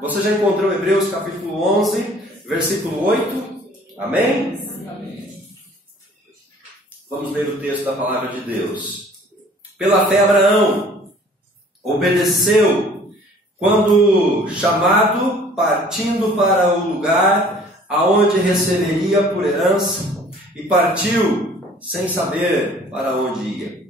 Você já encontrou Hebreus capítulo 11, versículo 8? Amém? Amém. Vamos ler o texto da palavra de Deus. Pela fé Abraão obedeceu quando chamado, partindo para o lugar aonde receberia por herança, e partiu sem saber para onde ia.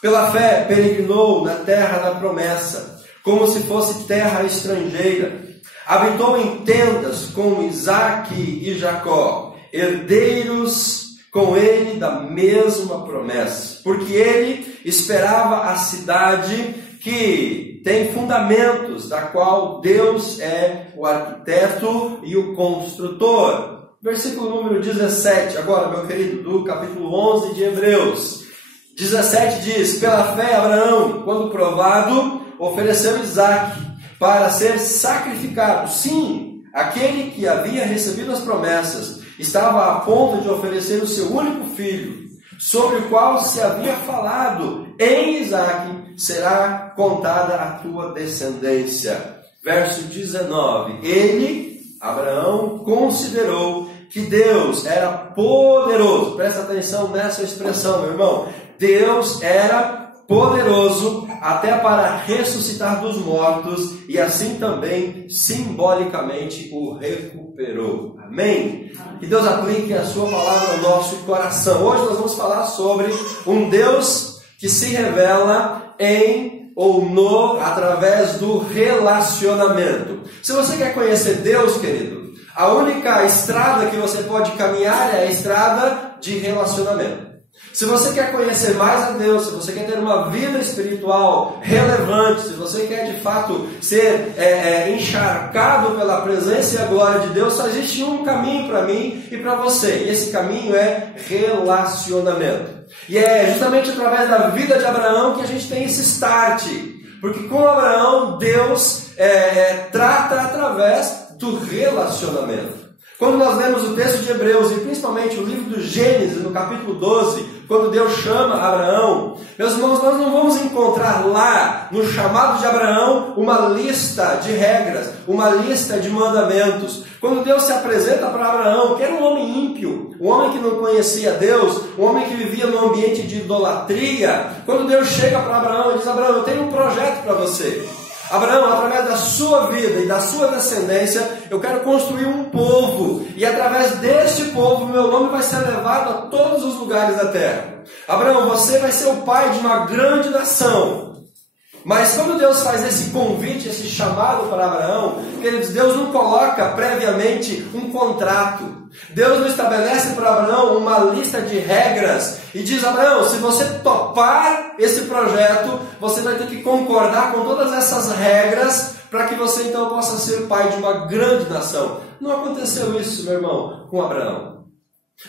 Pela fé peregrinou na terra da promessa, como se fosse terra estrangeira. Habitou em tendas com Isaque e Jacó, herdeiros com ele da mesma promessa, porque ele esperava a cidade que tem fundamentos, da qual Deus é o arquiteto e o construtor. Versículo número 17, agora, meu querido, do capítulo 11 de Hebreus. 17 diz: pela fé Abraão, quando provado, ofereceu Isaque para ser sacrificado. Sim, aquele que havia recebido as promessas estava a ponto de oferecer o seu único filho, sobre o qual se havia falado: em Isaque será contada a tua descendência. Verso 19: ele, Abraão, considerou que Deus era poderoso. Presta atenção nessa expressão, meu irmão. Deus era poderoso até para ressuscitar dos mortos, e assim também simbolicamente o recuperou. Amém? Que Deus aplique a sua palavra ao nosso coração. Hoje nós vamos falar sobre um Deus que se revela em ou no, através do relacionamento. Se você quer conhecer Deus, querido, a única estrada que você pode caminhar é a estrada de relacionamento. Se você quer conhecer mais a Deus, se você quer ter uma vida espiritual relevante, se você quer de fato ser encharcado pela presença e a glória de Deus, só existe um caminho para mim e para você. E esse caminho é relacionamento. E é justamente através da vida de Abraão que a gente tem esse start. Porque com Abraão, Deus trata através do relacionamento. Quando nós lemos o texto de Hebreus, e principalmente o livro do Gênesis, no capítulo 12, quando Deus chama Abraão, meus irmãos, nós não vamos encontrar lá, no chamado de Abraão, uma lista de regras, uma lista de mandamentos. Quando Deus se apresenta para Abraão, que era um homem ímpio, um homem que não conhecia Deus, um homem que vivia num ambiente de idolatria, quando Deus chega para Abraão e diz: Abraão, eu tenho um projeto para você. Abraão, através da sua vida e da sua descendência, eu quero construir um povo, e através deste povo, meu nome vai ser levado a todos os lugares da terra. Abraão, você vai ser o pai de uma grande nação. Mas quando Deus faz esse convite, esse chamado para Abraão, queridos, Deus não coloca previamente um contrato. Deus não estabelece para Abraão uma lista de regras e diz: Abraão, se você topar esse projeto, você vai ter que concordar com todas essas regras para que você então possa ser pai de uma grande nação. Não aconteceu isso, meu irmão, com Abraão.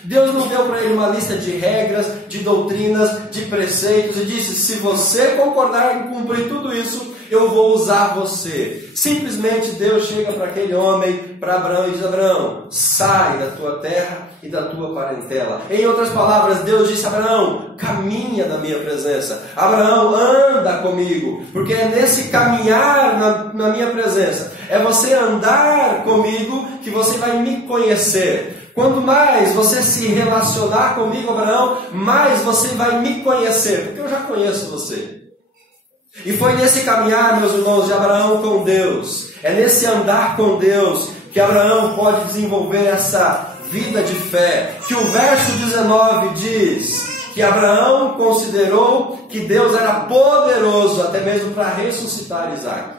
Deus não deu para ele uma lista de regras, de doutrinas, de preceitos e disse: se você concordar em cumprir tudo isso, eu vou usar você. Simplesmente Deus chega para aquele homem, para Abraão, e diz: Abraão, sai da tua terra e da tua parentela. Em outras palavras, Deus disse: Abraão, caminha na minha presença. Abraão, anda comigo, porque é nesse caminhar na minha presença, é você andar comigo que você vai me conhecer. Quanto mais você se relacionar comigo, Abraão, mais você vai me conhecer, porque eu já conheço você. E foi nesse caminhar, meus irmãos, de Abraão com Deus, é nesse andar com Deus, que Abraão pode desenvolver essa vida de fé, que o verso 19 diz que Abraão considerou que Deus era poderoso até mesmo para ressuscitar Isaque.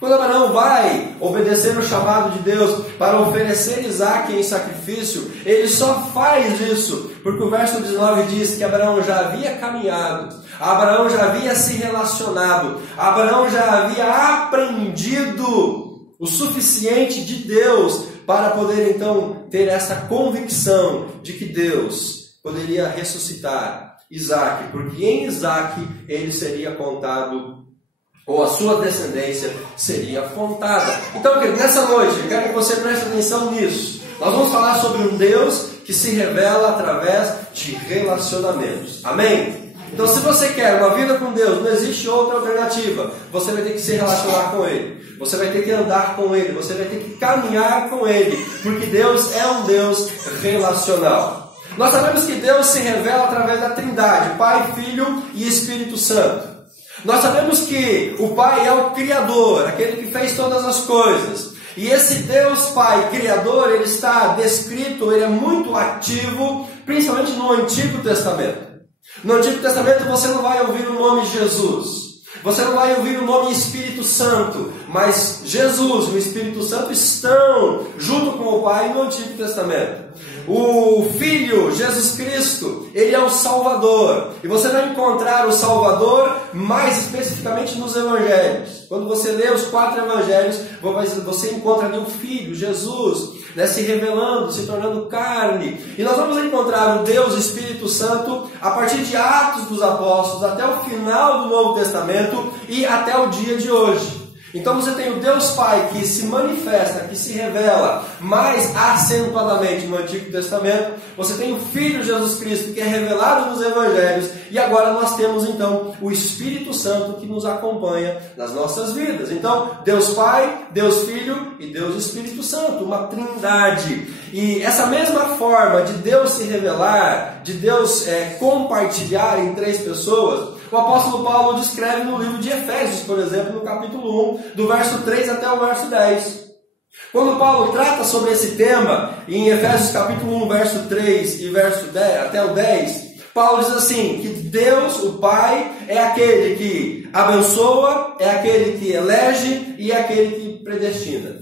Quando Abraão vai obedecer o chamado de Deus para oferecer Isaque em sacrifício, ele só faz isso porque o verso 19 diz que Abraão já havia caminhado, Abraão já havia se relacionado, Abraão já havia aprendido o suficiente de Deus para poder então ter essa convicção de que Deus poderia ressuscitar Isaque, porque em Isaque ele seria contado, ou a sua descendência seria contada. Então, querido, nessa noite, eu quero que você preste atenção nisso. Nós vamos falar sobre um Deus que se revela através de relacionamentos. Amém? Então, se você quer uma vida com Deus, não existe outra alternativa. Você vai ter que se relacionar com Ele. Você vai ter que andar com Ele. Você vai ter que caminhar com Ele. Porque Deus é um Deus relacional. Nós sabemos que Deus se revela através da Trindade, Pai, Filho e Espírito Santo. Nós sabemos que o Pai é o Criador, aquele que fez todas as coisas. E esse Deus Pai Criador, ele está descrito, ele é muito ativo, principalmente no Antigo Testamento. No Antigo Testamento você não vai ouvir o nome Jesus. Você não vai ouvir o nome Espírito Santo, mas Jesus e o Espírito Santo estão junto com o Pai no Antigo Testamento. O Filho, Jesus Cristo, Ele é o Salvador. E você vai encontrar o Salvador mais especificamente nos Evangelhos. Quando você lê os 4 Evangelhos, você encontra ali o Filho, Jesus, se revelando, se tornando carne. E nós vamos encontrar o Deus Espírito Santo a partir de Atos dos Apóstolos, até o final do Novo Testamento e até o dia de hoje. Então você tem o Deus Pai que se manifesta, que se revela mais acentuadamente no Antigo Testamento. Você tem o Filho Jesus Cristo que é revelado nos Evangelhos. E agora nós temos então o Espírito Santo que nos acompanha nas nossas vidas. Então Deus Pai, Deus Filho e Deus Espírito Santo, uma trindade. E essa mesma forma de Deus se revelar, de Deus compartilhar em 3 pessoas, o apóstolo Paulo descreve no livro de Efésios, por exemplo, no capítulo 1, do verso 3 até o verso 10. Quando Paulo trata sobre esse tema, em Efésios capítulo 1, verso 3 e verso 10, até o 10, Paulo diz assim, que Deus, o Pai, é aquele que abençoa, é aquele que elege e é aquele que predestina.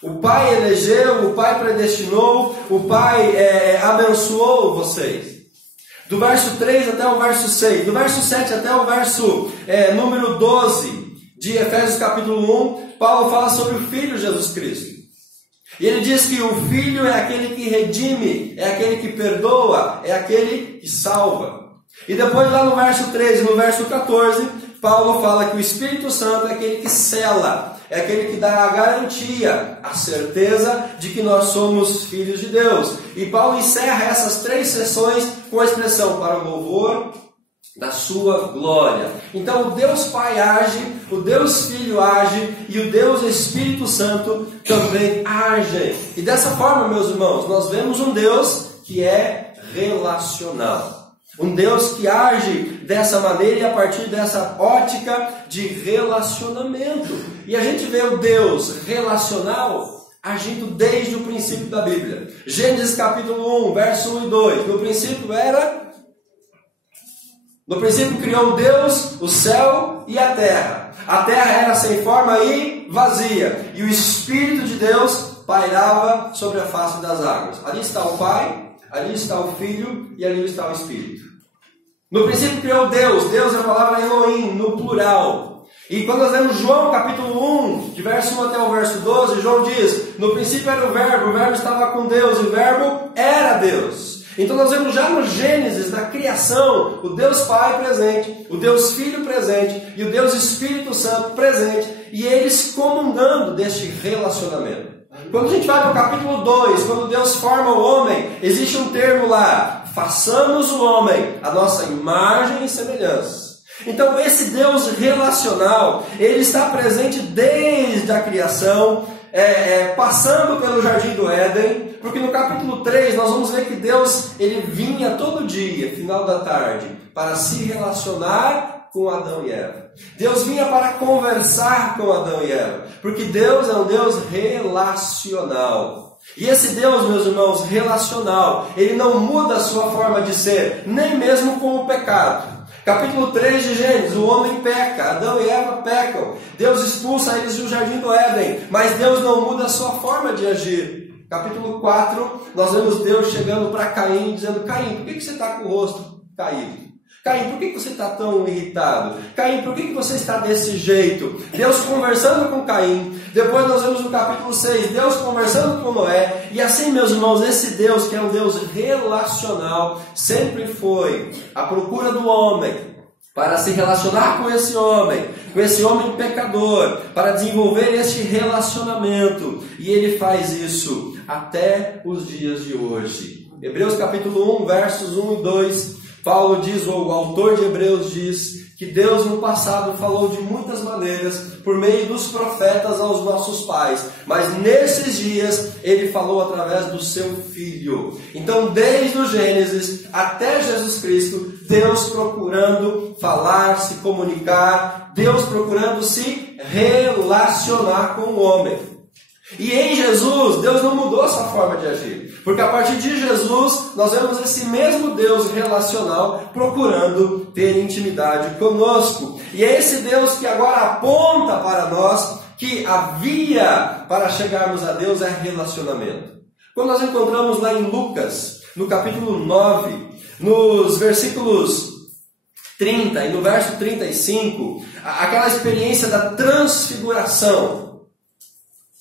O Pai elegeu, o Pai predestinou, o Pai abençoou vocês. Do verso 3 até o verso 6, do verso 7 até o verso número 12 de Efésios capítulo 1, Paulo fala sobre o Filho Jesus Cristo. E ele diz que o Filho é aquele que redime, é aquele que perdoa, é aquele que salva. E depois lá no verso 13 e no verso 14, Paulo fala que o Espírito Santo é aquele que sela, é aquele que dá a garantia, a certeza de que nós somos filhos de Deus. E Paulo encerra essas 3 sessões com a expressão para o louvor da sua glória. Então o Deus Pai age, o Deus Filho age e o Deus Espírito Santo também age. E dessa forma, meus irmãos, nós vemos um Deus que é relacional. Um Deus que age dessa maneira e a partir dessa ótica de relacionamento. E a gente vê o Deus relacional agindo desde o princípio da Bíblia. Gênesis capítulo 1, verso 1 e 2. No princípio criou Deus o céu e a terra. A terra era sem forma e vazia. E o Espírito de Deus pairava sobre a face das águas. Ali está o Pai, ali está o Filho e ali está o Espírito. No princípio criou Deus. Deus é a palavra Elohim, no plural. E quando nós lemos João capítulo 1, de verso 1 até o verso 12, João diz, no princípio era o verbo estava com Deus, e o verbo era Deus. Então nós vemos já no Gênesis, na criação, o Deus Pai presente, o Deus Filho presente e o Deus Espírito Santo presente, e eles comungando deste relacionamento. Quando a gente vai para o capítulo 2, quando Deus forma o homem, existe um termo lá, façamos o homem a nossa imagem e semelhança. Então esse Deus relacional, ele está presente desde a criação, passando pelo Jardim do Éden, porque no capítulo 3 nós vamos ver que Deus ele vinha todo dia, final da tarde, para se relacionar com Adão e Eva. Deus vinha para conversar com Adão e Eva, porque Deus é um Deus relacional. E esse Deus, meus irmãos, relacional, ele não muda a sua forma de ser, nem mesmo com o pecado. Capítulo 3 de Gênesis, o homem peca, Adão e Eva pecam. Deus expulsa eles do Jardim do Éden, mas Deus não muda a sua forma de agir. Capítulo 4, nós vemos Deus chegando para Caim, dizendo, Caim, por que você está com o rosto caído? Caim, por que você está tão irritado? Caim, por que você está desse jeito? Deus conversando com Caim. Depois nós vemos no capítulo 6, Deus conversando com Noé. E assim, meus irmãos, esse Deus que é um Deus relacional, sempre foi à procura do homem, para se relacionar com esse homem pecador, para desenvolver este relacionamento. E ele faz isso até os dias de hoje. Hebreus capítulo 1, versos 1 e 2, Paulo diz, ou o autor de Hebreus diz, que Deus no passado falou de muitas maneiras, por meio dos profetas aos nossos pais, mas nesses dias Ele falou através do seu Filho. Então, desde o Gênesis até Jesus Cristo, Deus procurando falar, se comunicar, Deus procurando se relacionar com o homem. E em Jesus, Deus não mudou a sua forma de agir, porque a partir de Jesus, nós vemos esse mesmo Deus relacional procurando ter intimidade conosco. E é esse Deus que agora aponta para nós que a via para chegarmos a Deus é relacionamento. Quando nós encontramos lá em Lucas, no capítulo 9, nos versículos 30 e no verso 35, aquela experiência da transfiguração.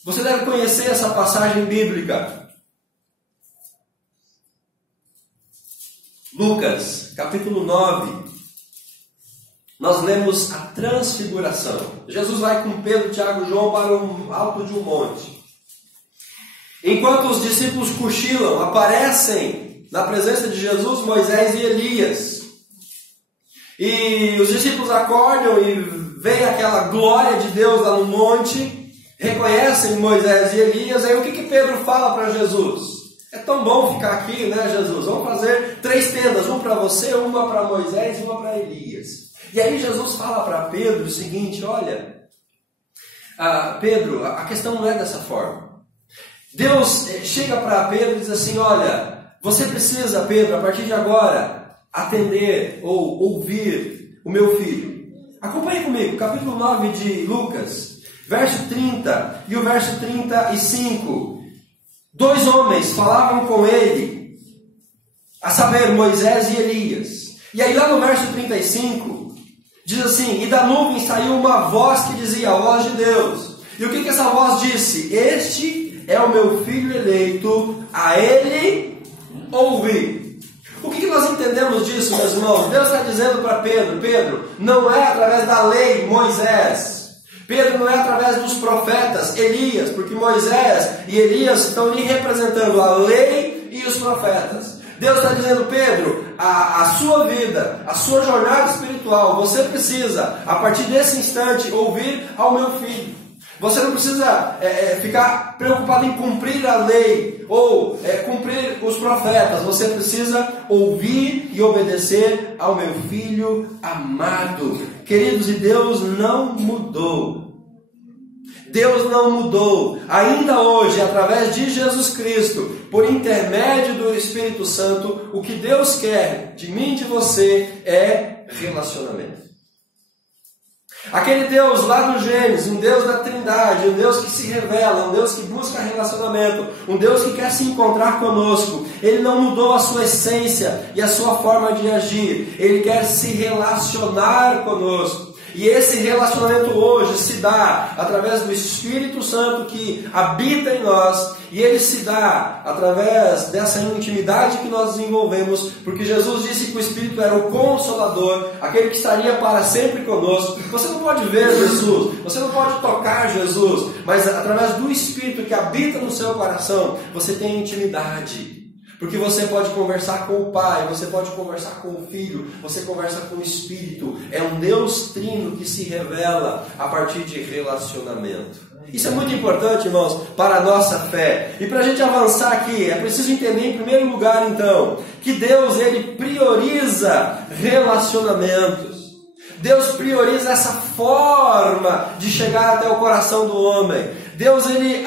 Você deve conhecer essa passagem bíblica. Lucas, capítulo 9. Nós lemos a transfiguração. Jesus vai com Pedro, Tiago e João para o alto de um monte. Enquanto os discípulos cochilam, aparecem na presença de Jesus Moisés e Elias. E os discípulos acordam e veem aquela glória de Deus lá no monte. Reconhecem Moisés e Elias. Aí o que Pedro fala para Jesus? É tão bom ficar aqui, né, Jesus? Vamos fazer 3 tendas, uma para você, uma para Moisés e uma para Elias. E aí Jesus fala para Pedro o seguinte: olha, Pedro, a questão não é dessa forma. Deus chega para Pedro e diz assim: olha, você precisa, Pedro, a partir de agora, atender ou ouvir o meu filho. Acompanhe comigo, capítulo 9 de Lucas, verso 30 e o verso 35. 2 homens falavam com ele, a saber, Moisés e Elias. E aí lá no verso 35, diz assim: e da nuvem saiu uma voz que dizia, a voz de Deus. E o que essa voz disse? Este é o meu filho eleito, a ele ouvi. O que nós entendemos disso, meus irmãos? Deus está dizendo para Pedro: Pedro, não é através da lei, Moisés. Pedro, não é através dos profetas, Elias, porque Moisés e Elias estão ali representando a lei e os profetas. Deus está dizendo: Pedro, a sua vida, a sua jornada espiritual, você precisa, a partir desse instante, ouvir ao meu filho. Você não precisa ficar preocupado em cumprir a lei ou cumprir os profetas. Você precisa ouvir e obedecer ao meu filho amado. Queridos, e Deus não mudou. Deus não mudou. Ainda hoje, através de Jesus Cristo, por intermédio do Espírito Santo, o que Deus quer de mim e de você é relacionamento. Aquele Deus lá no Gênesis, um Deus da Trindade, um Deus que se revela, um Deus que busca relacionamento, um Deus que quer se encontrar conosco. Ele não mudou a sua essência e a sua forma de agir. Ele quer se relacionar conosco. E esse relacionamento hoje se dá através do Espírito Santo que habita em nós. E ele se dá através dessa intimidade que nós desenvolvemos, porque Jesus disse que o Espírito era o Consolador, aquele que estaria para sempre conosco. Você não pode ver Jesus, você não pode tocar Jesus, mas através do Espírito que habita no seu coração, você tem intimidade. Porque você pode conversar com o Pai, você pode conversar com o Filho, você conversa com o Espírito. É um Deus trino que se revela a partir de relacionamento. Isso é muito importante, irmãos, para a nossa fé. E para a gente avançar aqui, é preciso entender em primeiro lugar, então, que Deus, ele prioriza relacionamentos. Deus prioriza essa forma de chegar até o coração do homem. Deus, ele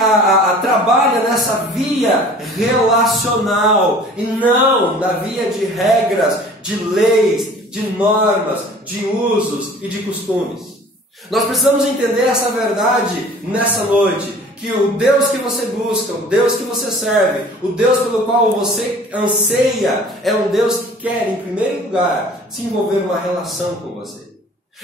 trabalha nessa via relacional e não na via de regras, de leis, de normas, de usos e de costumes. Nós precisamos entender essa verdade nessa noite, que o Deus que você busca, o Deus que você serve, o Deus pelo qual você anseia, é um Deus que quer, em primeiro lugar, se envolver numa relação com você.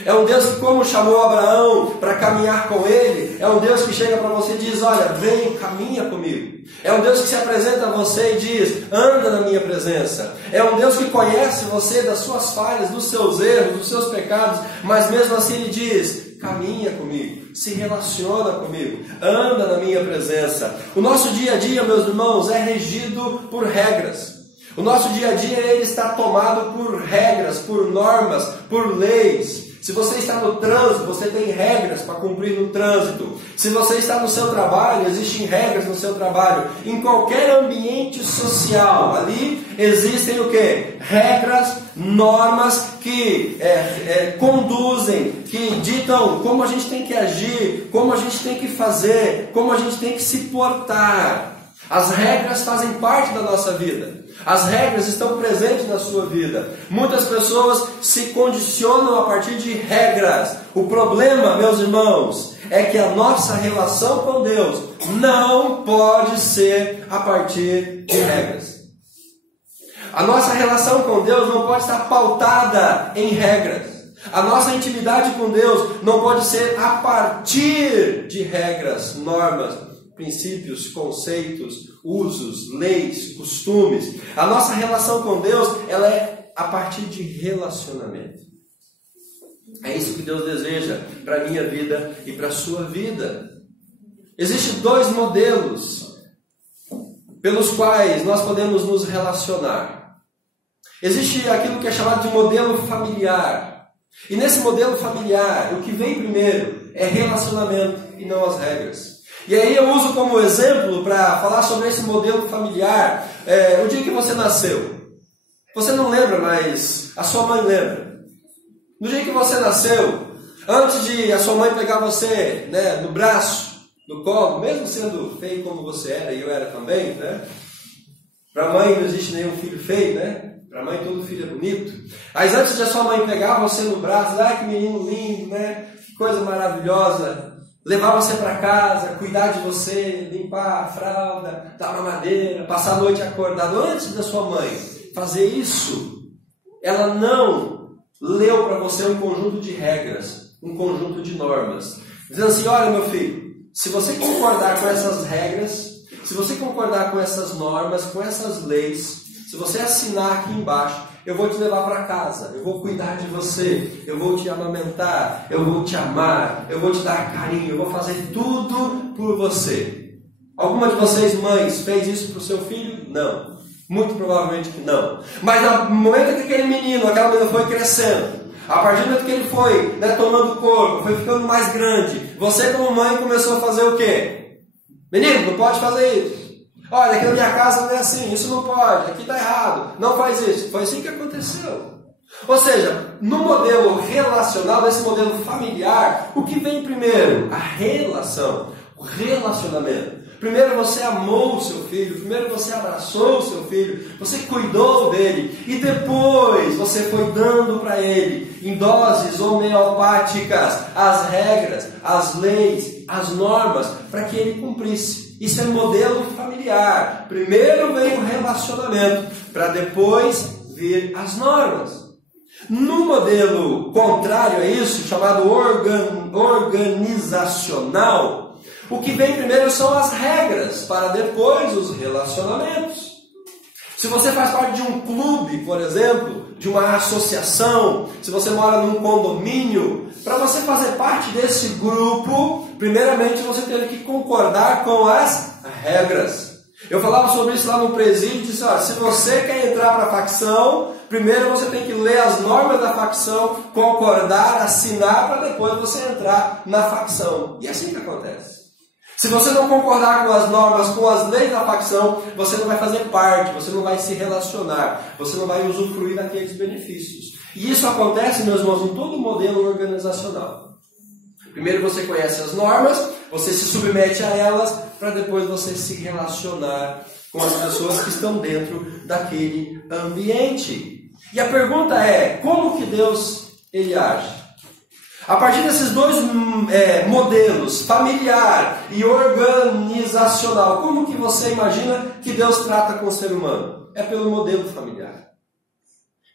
É um Deus que, como chamou Abraão para caminhar com ele, é um Deus que chega para você e diz: olha, vem, caminha comigo. É um Deus que se apresenta a você e diz: anda na minha presença. É um Deus que conhece você das suas falhas, dos seus erros, dos seus pecados, mas mesmo assim ele diz: caminha comigo, se relaciona comigo, anda na minha presença. O nosso dia a dia, meus irmãos, é regido por regras. O nosso dia a dia ele está tomado por regras, por normas, por leis. Se você está no trânsito, você tem regras para cumprir no trânsito. Se você está no seu trabalho, existem regras no seu trabalho. Em qualquer ambiente social, ali existem o quê? Regras, normas que conduzem, que ditam como a gente tem que agir, como a gente tem que fazer, como a gente tem que se portar. As regras fazem parte da nossa vida. As regras estão presentes na sua vida. Muitas pessoas se condicionam a partir de regras. O problema, meus irmãos, é que a nossa relação com Deus não pode ser a partir de regras. A nossa relação com Deus não pode estar pautada em regras. A nossa intimidade com Deus não pode ser a partir de regras, normas, princípios, conceitos, usos, leis, costumes. A nossa relação com Deus, ela é a partir de relacionamento. É isso que Deus deseja para a minha vida e para a sua vida. Existem dois modelos pelos quais nós podemos nos relacionar. Existe aquilo que é chamado de modelo familiar. E nesse modelo familiar, o que vem primeiro é relacionamento e não as regras. E aí eu uso como exemplo para falar sobre esse modelo familiar, o dia que você nasceu. Você não lembra, mas a sua mãe lembra. No dia que você nasceu, antes de a sua mãe pegar você, né, no braço, no colo, mesmo sendo feio como você era, e eu era também, né? Para a mãe não existe nenhum filho feio, né? Para a mãe todo filho é bonito. Mas antes de a sua mãe pegar você no braço, que menino lindo, né? Que coisa maravilhosa. Levar você para casa, cuidar de você, limpar a fralda, dar mamadeira, passar a noite acordado. Antes da sua mãe fazer isso, ela não leu para você um conjunto de regras, um conjunto de normas. Dizendo assim, olha meu filho, se você concordar com essas regras, se você concordar com essas normas, com essas leis, se você assinar aqui embaixo, eu vou te levar para casa, eu vou cuidar de você, eu vou te amamentar, eu vou te amar, eu vou te dar carinho, eu vou fazer tudo por você. Alguma de vocês, mães, fez isso para o seu filho? Não. Muito provavelmente que não. Mas no momento que aquele menino, aquela menina foi crescendo, a partir do momento que ele foi, né, tomando corpo, foi ficando mais grande, você como mãe começou a fazer o quê? Menino, não pode fazer isso. Olha, aqui na minha casa não é assim, isso não pode, aqui está errado, não faz isso. Foi assim que aconteceu. Ou seja, no modelo relacional, nesse modelo familiar, o que vem primeiro? A relação, o relacionamento. Primeiro você amou o seu filho, primeiro você abraçou o seu filho, você cuidou dele, e depois você foi dando para ele, em doses homeopáticas, as regras, as leis, as normas, para que ele cumprisse. Isso é modelo familiar. Primeiro vem o relacionamento, para depois vir as normas. No modelo contrário a isso, chamado organizacional, o que vem primeiro são as regras, para depois os relacionamentos. Se você faz parte de um clube, por exemplo, de uma associação, se você mora num condomínio, para você fazer parte desse grupo, primeiramente você teve que concordar com as regras. Eu falava sobre isso lá no presídio e disse, se você quer entrar para a facção, primeiro você tem que ler as normas da facção, concordar, assinar, para depois você entrar na facção. E é assim que acontece. Se você não concordar com as normas, com as leis da facção, você não vai fazer parte, você não vai se relacionar, você não vai usufruir daqueles benefícios. E isso acontece, meus irmãos, em todo o modelo organizacional. Primeiro você conhece as normas, você se submete a elas, para depois você se relacionar com as pessoas que estão dentro daquele ambiente. E a pergunta é, como que Deus ele age? A partir desses dois modelos, familiar e organizacional, como que você imagina que Deus trata com o ser humano? É pelo modelo familiar.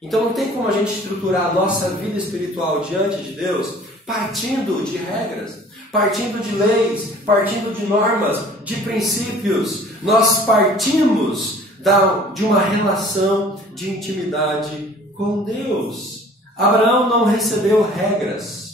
Então não tem como a gente estruturar a nossa vida espiritual diante de Deus partindo de regras, partindo de leis, partindo de normas, de princípios. Nós partimos de uma relação de intimidade com Deus. Abraão não recebeu regras.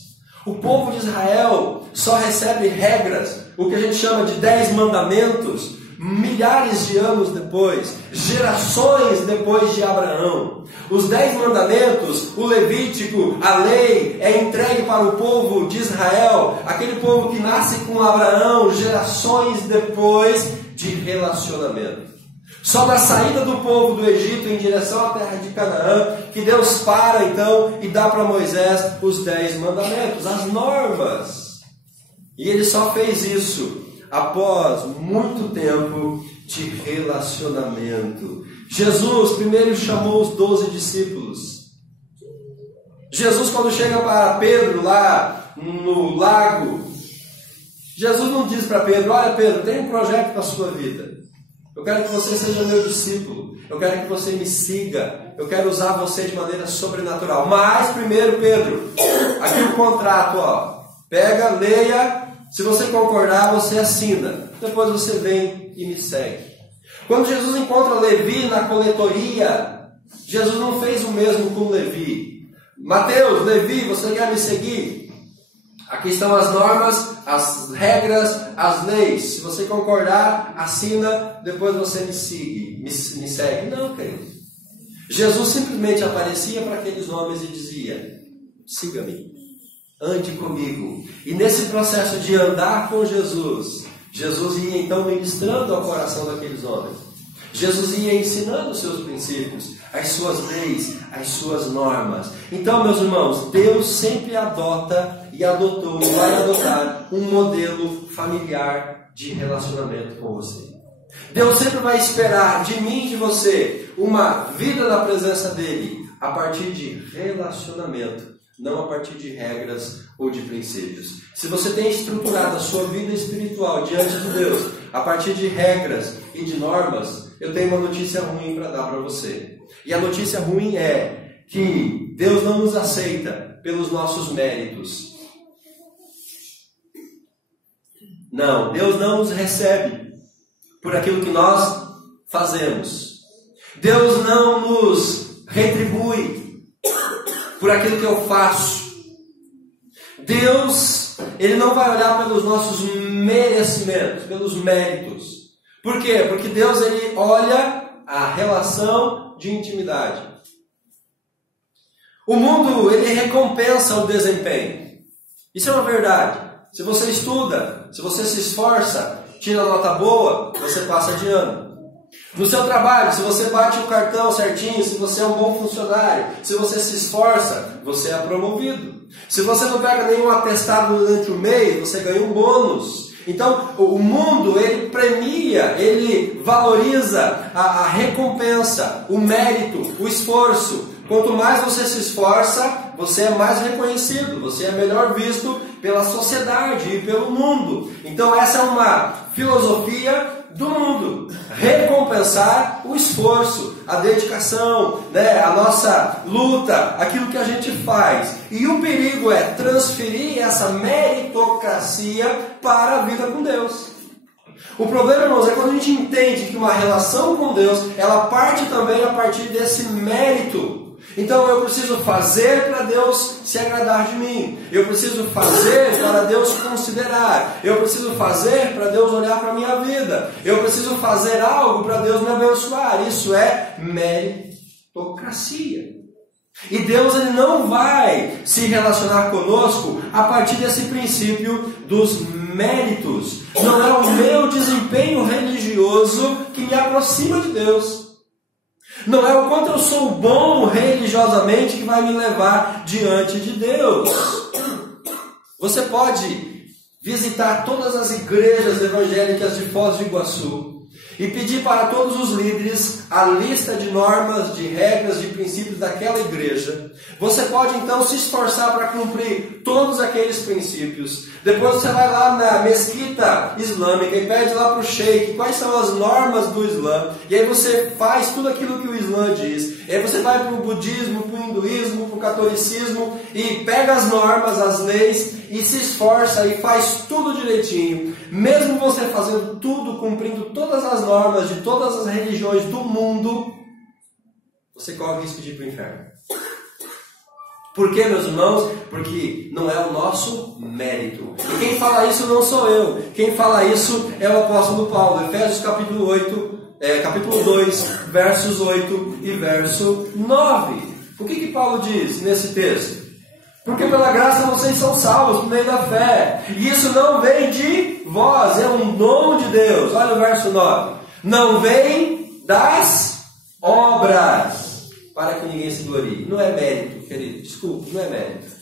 O povo de Israel só recebe regras, o que a gente chama de 10 mandamentos, milhares de anos depois, gerações depois de Abraão. Os 10 mandamentos, o Levítico, a lei, é entregue para o povo de Israel, aquele povo que nasce com Abraão, gerações depois de relacionamento. Só na saída do povo do Egito em direção à terra de Canaã, que Deus para então e dá para Moisés os 10 mandamentos, as normas. E ele só fez isso após muito tempo de relacionamento. Jesus primeiro chamou os 12 discípulos. Jesus, quando chega para Pedro lá no lago, Jesus não diz para Pedro: olha Pedro, tem um projeto para a sua vida. Eu quero que você seja meu discípulo. Eu quero que você me siga. Eu quero usar você de maneira sobrenatural. Mas primeiro, Pedro, aqui o contrato, ó. Pega, leia. Se você concordar, você assina. Depois você vem e me segue. Quando Jesus encontra Levi na coletoria, Jesus não fez o mesmo com Levi. Mateus, Levi, você quer me seguir? Aqui estão as normas, as regras, as leis. Se você concordar, assina, depois você me segue. Não, querido. Jesus simplesmente aparecia para aqueles homens e dizia: siga-me, ande comigo. E nesse processo de andar com Jesus, Jesus ia então ministrando ao coração daqueles homens. Jesus ia ensinando os seus princípios, as suas leis, as suas normas. Então, meus irmãos, Deus sempre adota e adotou e vai adotar um modelo familiar de relacionamento com você. Deus sempre vai esperar de mim e de você uma vida na presença dele a partir de relacionamento, não a partir de regras ou de princípios. Se você tem estruturado a sua vida espiritual diante de Deus a partir de regras e de normas, eu tenho uma notícia ruim para dar para você. E a notícia ruim é que Deus não nos aceita pelos nossos méritos. Não, Deus não nos recebe por aquilo que nós fazemos. Deus não nos retribui por aquilo que eu faço. Deus, Ele não vai olhar pelos nossos merecimentos, pelos méritos. Por quê? Porque Deus, Ele olha a relação de intimidade. O mundo, ele recompensa o desempenho. Isso é uma verdade. Se você estuda, se você se esforça, tira nota boa, você passa de ano. No seu trabalho, se você bate o cartão certinho, se você é um bom funcionário, se você se esforça, você é promovido. Se você não pega nenhum atestado durante o mês, você ganha um bônus. Então, o mundo, ele premia, ele valoriza a recompensa, o mérito, o esforço. Quanto mais você se esforça, você é mais reconhecido, você é melhor visto pela sociedade e pelo mundo. Então, essa é uma filosofia do mundo. Recompensar o esforço, a dedicação, a nossa luta, aquilo que a gente faz. E o perigo é transferir essa meritocracia para a vida com Deus. O problema, irmãos, é quando a gente entende que uma relação com Deus, ela parte também a partir desse mérito. Então eu preciso fazer para Deus se agradar de mim. Eu preciso fazer para Deus considerar. Eu preciso fazer para Deus olhar para a minha vida. Eu preciso fazer algo para Deus me abençoar. Isso é meritocracia. E Deus, Ele não vai se relacionar conosco a partir desse princípio dos méritos. Não é o meu desempenho religioso que me aproxima de Deus. Não é o quanto eu sou bom religiosamente que vai me levar diante de Deus. Você pode visitar todas as igrejas evangélicas de Foz do Iguaçu e pedir para todos os líderes a lista de normas, de regras, de princípios daquela igreja. Você pode então se esforçar para cumprir todos aqueles princípios. Depois você vai lá na mesquita islâmica e pede lá para o sheik quais são as normas do Islã. E aí você faz tudo aquilo que o Islã diz. E aí você vai para o budismo, para o hinduísmo, para o catolicismo e pega as normas, as leis e se esforça e faz tudo direitinho. Mesmo você fazendo tudo, cumprindo todas as normas de todas as religiões do mundo, você corre o risco de ir para o inferno. Por quê, meus irmãos? Porque não é o nosso mérito. E quem fala isso não sou eu. Quem fala isso é o apóstolo Paulo. Efésios capítulo 2, versos 8 e verso 9. O que Paulo diz nesse texto? Porque pela graça vocês são salvos por meio da fé. E isso não vem de vós, é um dom de Deus. Olha o verso 9. Não vem das obras, para que ninguém se glorie. Não é mérito, querido. Desculpe, não é mérito.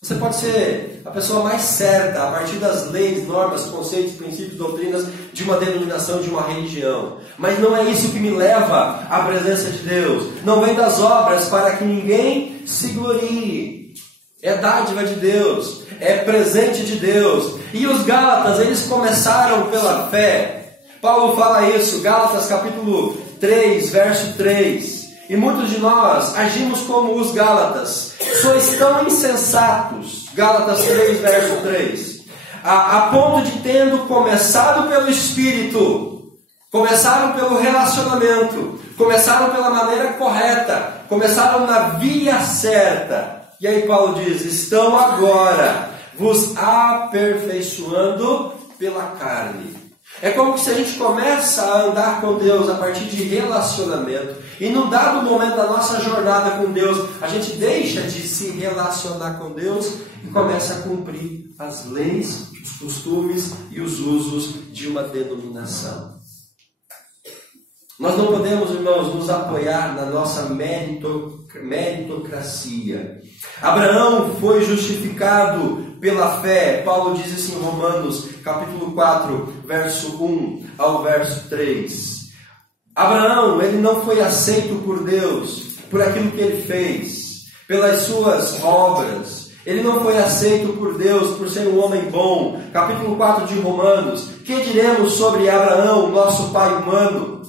Você pode ser a pessoa mais certa a partir das leis, normas, conceitos, princípios, doutrinas de uma denominação, de uma religião. Mas não é isso que me leva à presença de Deus. Não vem das obras para que ninguém se glorie. É dádiva de Deus. É presente de Deus. E os Gálatas, eles começaram pela fé. Paulo fala isso, Gálatas capítulo 3, verso 3. E muitos de nós agimos como os Gálatas. Sois tão insensatos. Gálatas 3, verso 3. A ponto de, tendo começado pelo Espírito, começaram pelo relacionamento, começaram pela maneira correta, começaram na via certa. E aí Paulo diz, estão agora vos aperfeiçoando pela carne. É como se a gente começa a andar com Deus a partir de relacionamento. E num dado momento da nossa jornada com Deus, a gente deixa de se relacionar com Deus e começa a cumprir as leis, os costumes e os usos de uma denominação. Nós não podemos, irmãos, nos apoiar na nossa meritocracia. Abraão foi justificado pela fé. Paulo diz isso em Romanos, capítulo 4, verso 1 ao verso 3. Abraão, ele não foi aceito por Deus, por aquilo que ele fez, pelas suas obras. Ele não foi aceito por Deus por ser um homem bom. Capítulo 4 de Romanos. Que diremos sobre Abraão, nosso pai humano?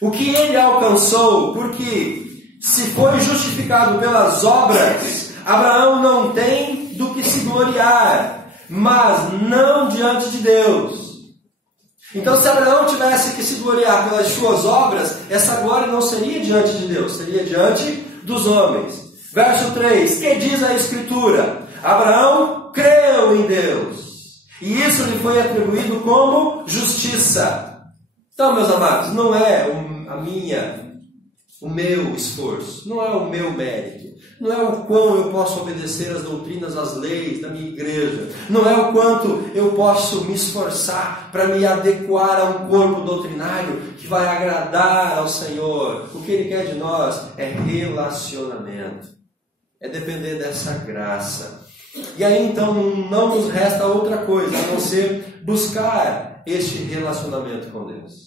O que ele alcançou? Porque se foi justificado pelas obras, Abraão não tem do que se gloriar, mas não diante de Deus. Então, se Abraão tivesse que se gloriar pelas suas obras, essa glória não seria diante de Deus, seria diante dos homens. Verso 3, que diz a Escritura? Abraão creu em Deus, e isso lhe foi atribuído como justiça. Então, meus amados, não é o meu esforço, não é o meu mérito, não é o quão eu posso obedecer às doutrinas, às leis da minha igreja, não é o quanto eu posso me esforçar para me adequar a um corpo doutrinário que vai agradar ao Senhor. O que Ele quer de nós é relacionamento, é depender dessa graça. E aí então não nos resta outra coisa a não ser buscar este relacionamento com Deus.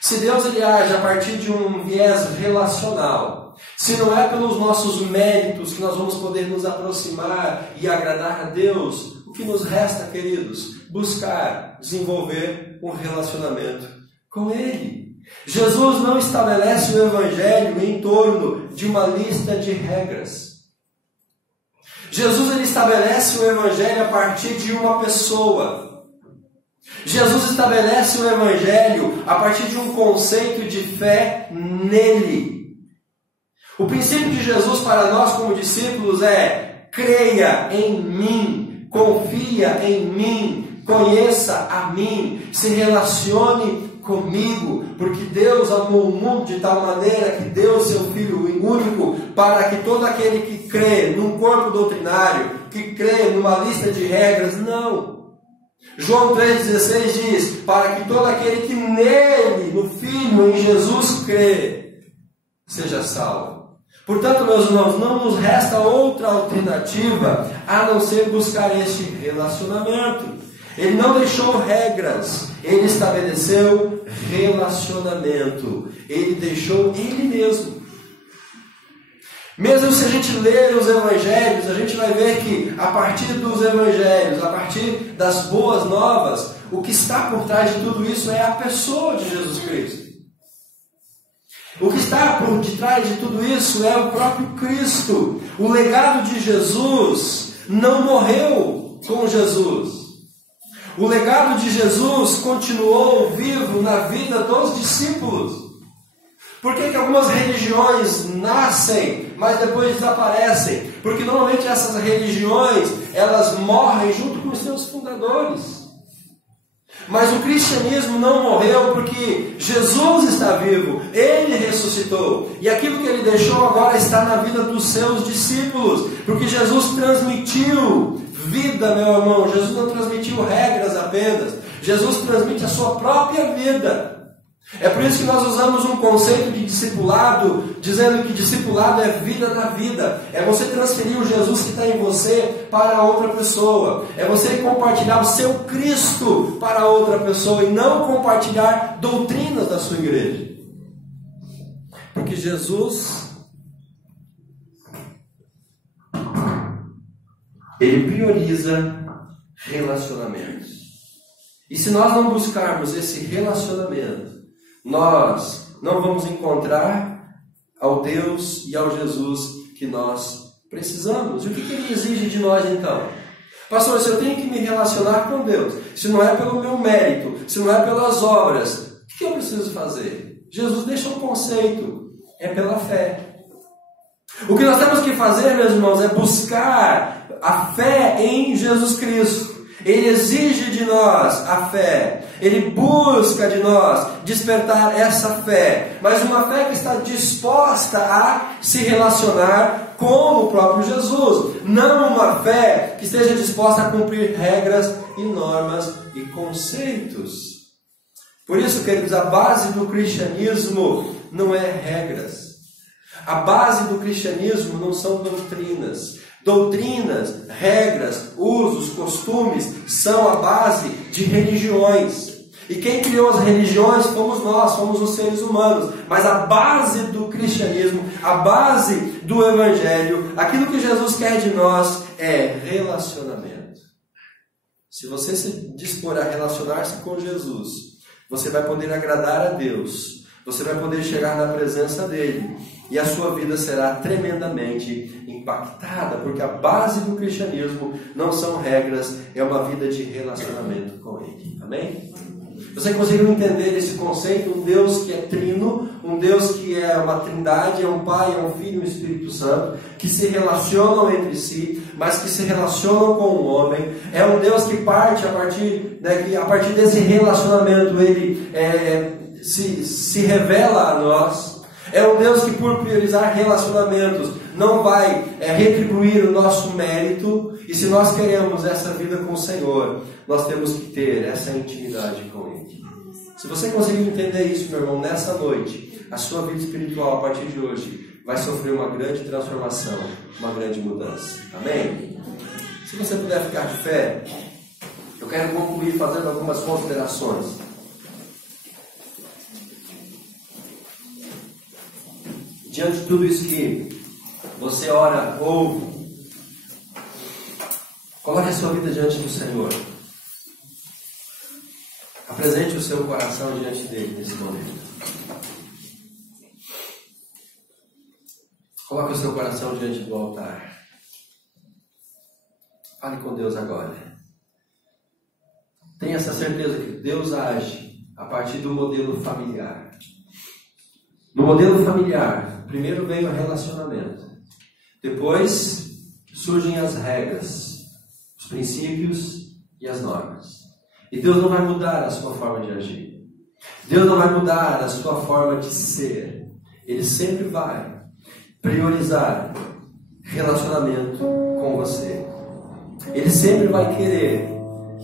Se Deus ele age a partir de um viés relacional, se não é pelos nossos méritos que nós vamos poder nos aproximar e agradar a Deus, o que nos resta, queridos? Buscar desenvolver um relacionamento com Ele. Jesus não estabelece o Evangelho em torno de uma lista de regras. Jesus ele estabelece o Evangelho a partir de uma pessoa. Jesus estabelece o Evangelho a partir de um conceito de fé nele. O princípio de Jesus para nós como discípulos é: creia em mim, confia em mim, conheça a mim, se relacione comigo, porque Deus amou o mundo de tal maneira que deu seu Filho único, para que todo aquele que crê num corpo doutrinário, que crê numa lista de regras, não. João 3,16 diz: para que todo aquele que nele, no Filho, em Jesus crê, seja salvo. Portanto, meus irmãos, não nos resta outra alternativa a não ser buscar este relacionamento. Ele não deixou regras, ele estabeleceu relacionamento. Ele deixou ele mesmo. Mesmo se a gente ler os evangelhos, a gente vai ver que a partir dos evangelhos, a partir das boas novas, o que está por trás de tudo isso é a pessoa de Jesus Cristo. O que está por detrás de tudo isso é o próprio Cristo. O legado de Jesus não morreu com Jesus. O legado de Jesus continuou vivo na vida dos discípulos. Por que algumas religiões nascem, mas depois desaparecem? Porque normalmente essas religiões, elas morrem junto com os seus fundadores. Mas o cristianismo não morreu porque Jesus está vivo, Ele ressuscitou. E aquilo que Ele deixou agora está na vida dos seus discípulos. Porque Jesus transmitiu vida, meu irmão. Jesus não transmitiu regras apenas. Jesus transmite a sua própria vida. É por isso que nós usamos um conceito de discipulado, dizendo que discipulado é vida na vida. É você transferir o Jesus que está em você para outra pessoa. É você compartilhar o seu Cristo para outra pessoa e não compartilhar doutrinas da sua igreja. Porque Jesus, Ele prioriza relacionamentos. E se nós não buscarmos esse relacionamento, nós não vamos encontrar ao Deus e ao Jesus que nós precisamos. E o que Ele exige de nós então? Pastor, se eu tenho que me relacionar com Deus, se não é pelo meu mérito, se não é pelas obras, o que eu preciso fazer? Jesus deixa um conceito, é pela fé. O que nós temos que fazer, meus irmãos, é buscar a fé em Jesus Cristo. Ele exige de nós a fé. Ele busca de nós despertar essa fé. Mas uma fé que está disposta a se relacionar com o próprio Jesus. Não uma fé que esteja disposta a cumprir regras e normas e conceitos. Por isso, queridos, a base do cristianismo não é regras. A base do cristianismo não são doutrinas. Doutrinas, regras, usos, costumes são a base de religiões. E quem criou as religiões fomos nós, fomos os seres humanos. Mas a base do cristianismo, a base do evangelho, aquilo que Jesus quer de nós é relacionamento. Se você se dispor a relacionar-se com Jesus, você vai poder agradar a Deus. Você vai poder chegar na presença dEle. E a sua vida será tremendamente impactada, porque a base do cristianismo não são regras, é uma vida de relacionamento com Ele. Amém? Você conseguiu entender esse conceito? Um Deus que é trino, um Deus que é uma trindade, é um Pai, é um Filho e um Espírito Santo, que se relacionam entre si, mas que se relacionam com o homem. É um Deus que parte a partir desse relacionamento, Ele se revela a nós. É um Deus que, por priorizar relacionamentos, não vai retribuir o nosso mérito. E se nós queremos essa vida com o Senhor, nós temos que ter essa intimidade com Ele. Se você conseguir entender isso, meu irmão, nessa noite, a sua vida espiritual, a partir de hoje, vai sofrer uma grande transformação, uma grande mudança. Amém? Se você puder ficar de pé, eu quero concluir fazendo algumas considerações. Diante de tudo isso que você ora, ouve, coloque a sua vida diante do Senhor. Apresente o seu coração diante dele nesse momento. Coloque o seu coração diante do altar. Fale com Deus agora. Tenha essa certeza que Deus age a partir do modelo familiar. No modelo familiar, primeiro vem o relacionamento. Depois surgem as regras, os princípios e as normas. E Deus não vai mudar a sua forma de agir. Deus não vai mudar a sua forma de ser. Ele sempre vai priorizar relacionamento com você. Ele sempre vai querer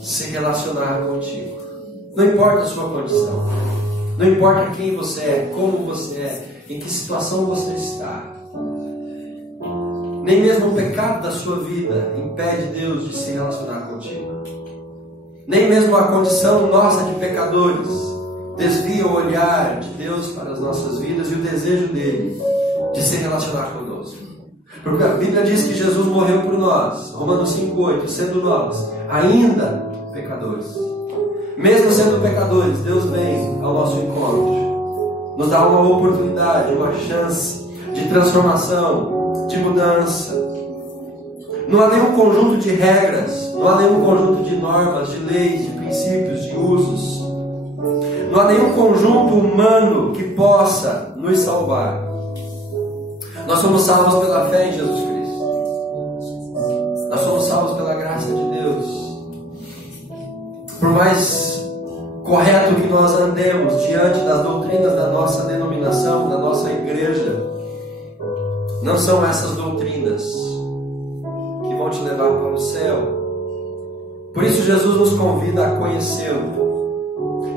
se relacionar contigo. Não importa a sua condição. Não importa quem você é, como você é, em que situação você está. Nem mesmo o pecado da sua vida impede Deus de se relacionar contigo. Nem mesmo a condição nossa de pecadores desvia o olhar de Deus para as nossas vidas e o desejo dele de se relacionar conosco. Porque a Bíblia diz que Jesus morreu por nós, Romanos 5,8, sendo nós ainda pecadores. Mesmo sendo pecadores, Deus vem ao nosso encontro, nos dá uma oportunidade, uma chance de transformação, de mudança. Não há nenhum conjunto de regras, não há nenhum conjunto de normas, de leis, de princípios, de usos. Não há nenhum conjunto humano que possa nos salvar. Nós somos salvos pela fé em Jesus Cristo. Nós somos salvos pela graça de Deus. Por mais correto que nós andemos diante das doutrinas da nossa denominação, da nossa igreja, não são essas doutrinas que vão te levar para o céu. Por isso Jesus nos convida a conhecê-lo.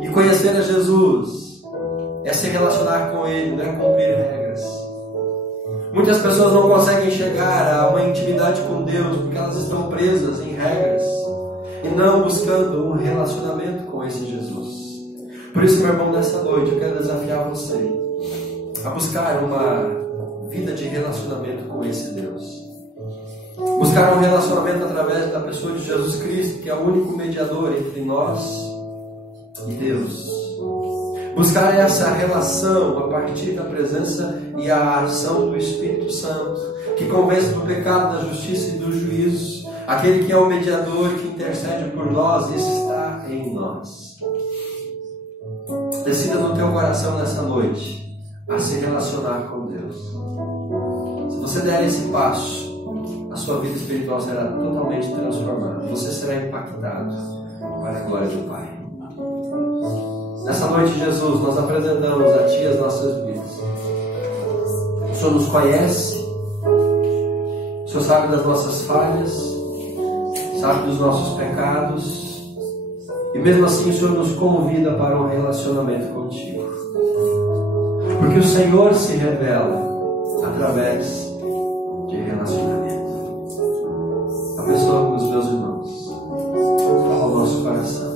E conhecer a Jesus é se relacionar com Ele, não é cumprir regras. Muitas pessoas não conseguem chegar a uma intimidade com Deus porque elas estão presas em regras e não buscando um relacionamento com esse Jesus. Por isso, meu irmão, nessa noite eu quero desafiar você a buscar uma vida de relacionamento com esse Deus. Buscar um relacionamento através da pessoa de Jesus Cristo, que é o único mediador entre nós e Deus. Buscar essa relação a partir da presença e a ação do Espírito Santo, que convence do pecado, da justiça e do juízo. Aquele que é o mediador, que intercede por nós, isso está em nós. Decida no teu coração nessa noite a se relacionar com Deus. Se você der esse passo, a sua vida espiritual será totalmente transformada. Você será impactado para a glória do Pai. Nessa noite, Jesus, nós apresentamos a Ti as nossas vidas. O Senhor nos conhece, o Senhor sabe das nossas falhas, sabe dos nossos pecados, e mesmo assim o Senhor nos convida para um relacionamento contigo. Porque o Senhor se revela através de relacionamento. Abençoa os meus irmãos. Fala ao nosso coração.